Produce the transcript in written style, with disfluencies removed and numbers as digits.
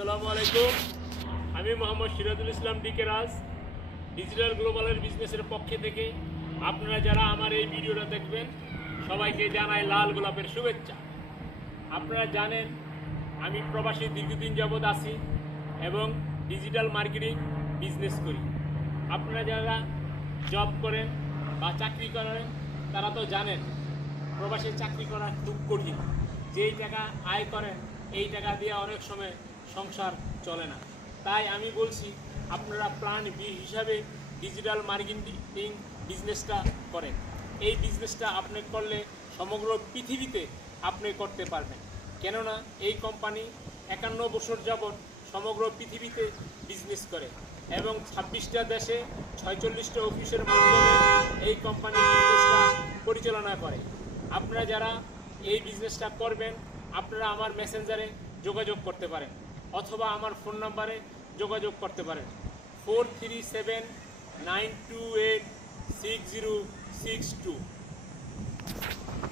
আসসালামু আলাইকুম। আমি মোহাম্মদ সিরাজুল ইসলাম ডিকে রাজ, ডিজিটাল গ্লোবালের বিজনেসের পক্ষে থেকে আপনারা যারা আমার এই ভিডিওটা দেখবেন সবাইকে জানাই লাল গোলাপের শুভেচ্ছা। আপনারা জানেন আমি প্রবাসী দীর্ঘদিন যাবৎ আছি এবং ডিজিটাল মার্কেটিং বিজনেস করি। আপনারা যারা জব করেন বা চাকরি করেন তারা তো জানেন প্রবাসে চাকরি করা খুব কঠিন। যেই টাকা আয় করেন এই টাকা দিয়ে অনেক সময় সংসার চলে না। তাই আমি বলছি আপনারা প্ল্যান বি হিসাবে ডিজিটাল মার্কেটিং বিজনেসটা করেন। এই বিজনেসটা আপনি করলে সমগ্র পৃথিবীতে আপনি করতে পারবেন, কেননা এই কোম্পানি 51 বছর যাবৎ সমগ্র পৃথিবীতে বিজনেস করে এবং 26টা দেশে 46টা অফিসের মাধ্যমে এই কোম্পানি বিজনেসটা পরিচালনা করে। আপনারা যারা এই বিজনেসটা করবেন আপনারা আমার মেসেঞ্জারে যোগাযোগ করতে পারেন অথবা আমার ফোন নাম্বারে যোগাযোগ করতে পারেন 437-928-6062।